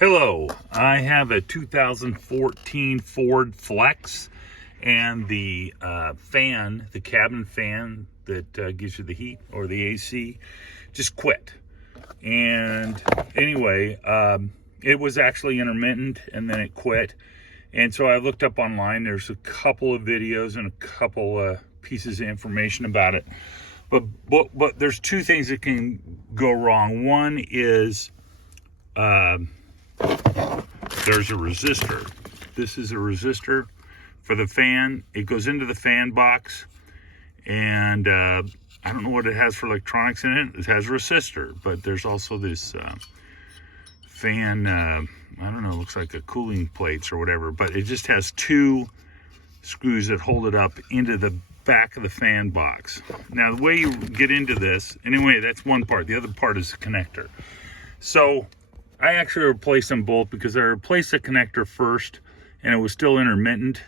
Hello, I have a 2014 Ford Flex, and the fan, the cabin fan that gives you the heat or the AC, just quit. And anyway, it was actually intermittent and then it quit. And so I looked up online. There's a couple of videos and a couple pieces of information about it. But there's two things that can go wrong. One is there's a resistor. This is a resistor for the fan. It goes into the fan box, and I don't know what it has for electronics in it. It has a resistor, but there's also this fan, I don't know, it looks like a cooling plates or whatever, but it just has two screws that hold it up into the back of the fan box. Now, the way you get into this, anyway, that's one part. The other part is the connector. So I actually replaced them both because I replaced the connector first and it was still intermittent.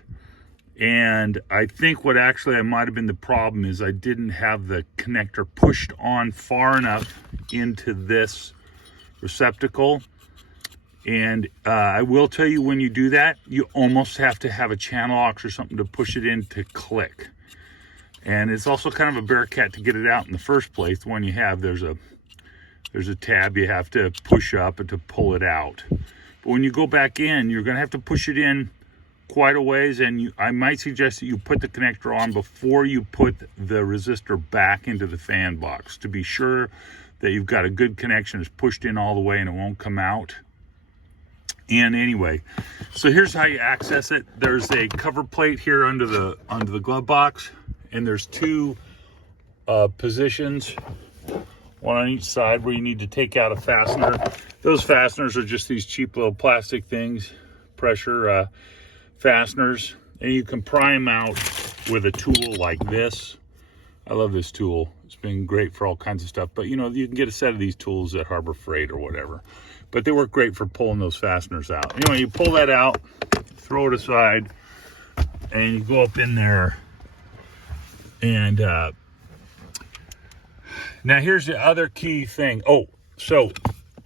And I think what actually might have been the problem is I didn't have the connector pushed on far enough into this receptacle. And I will tell you, when you do that, you almost have to have a channel locks or something to push it in to click. And it's also kind of a bear cat to get it out in the first place. The one you have, there's a tab you have to push up and to pull it out. But when you go back in, you're going to have to push it in quite a ways, and I might suggest that you put the connector on before you put the resistor back into the fan box to be sure that you've got a good connection. It's pushed in all the way and it won't come out. And anyway, so here's how you access it. There's a cover plate here under the glove box, and there's two positions, one on each side, where you need to take out a fastener. Those fasteners are just these cheap little plastic things, pressure fasteners, and you can pry them out with a tool like this. I love this tool. It's been great for all kinds of stuff, but you know, you can get a set of these tools at Harbor Freight or whatever, but they work great for pulling those fasteners out. Anyway, you pull that out, throw it aside, and you go up in there. And now here's the other key thing. Oh, so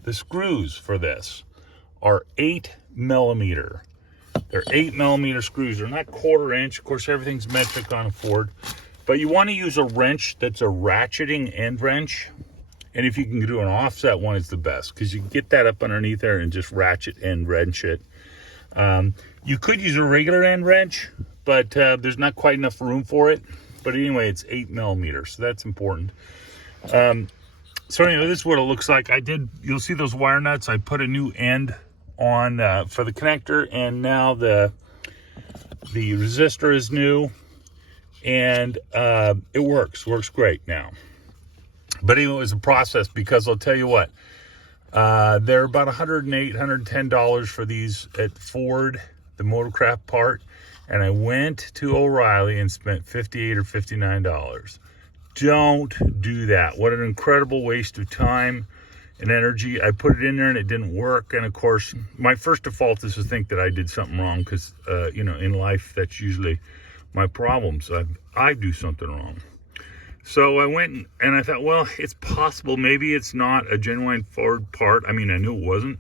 the screws for this are 8mm. They're 8mm screws. They're not 1/4 inch. Of course, everything's metric on a Ford, but you want to use a wrench that's a ratcheting end wrench. And if you can do an offset one, it's the best, because you can get that up underneath there and just ratchet and wrench it. You could use a regular end wrench, but there's not quite enough room for it. But anyway, it's 8mm, so that's important. So anyway, this is what it looks like. You'll see those wire nuts. I put a new end on for the connector, and now the resistor is new, and it works great now. But anyway, it was a process, because I'll tell you what, they're about $108, $110 for these at Ford, the Motorcraft part. And I went to O'Reilly and spent $58 or $59. Don't do that. What an incredible waste of time and energy. I put it in there and it didn't work. And of course, my first default is to think that I did something wrong, because, you know, in life, that's usually my problem. So I do something wrong. So I went and I thought, well, it's possible. Maybe it's not a genuine Ford part. I mean, I knew it wasn't.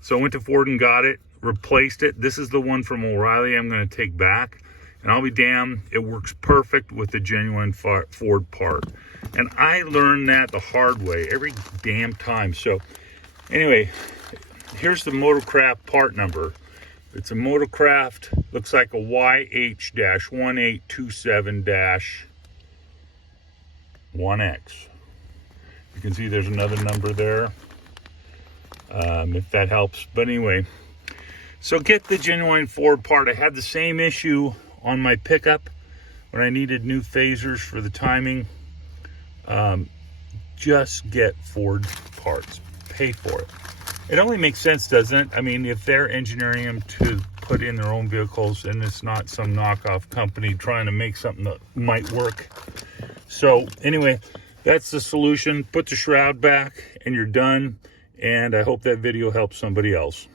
So I went to Ford and got it, replaced it. This is the one from O'Reilly I'm going to take back. And I'll be damned, it works perfect with the genuine Ford part. And I learned that the hard way every damn time. So anyway, here's the Motorcraft part number. It's a Motorcraft, looks like a YH-1827-1X. You can see there's another number there, if that helps. But anyway, so get the genuine Ford part. I had the same issue on my pickup when I needed new phasers for the timing. Just get Ford parts. Pay for it. It only makes sense, doesn't it? I mean, if they're engineering them to put in their own vehicles, and it's not some knockoff company trying to make something that might work. So anyway, that's the solution. Put the shroud back and you're done. And I hope that video helps somebody else.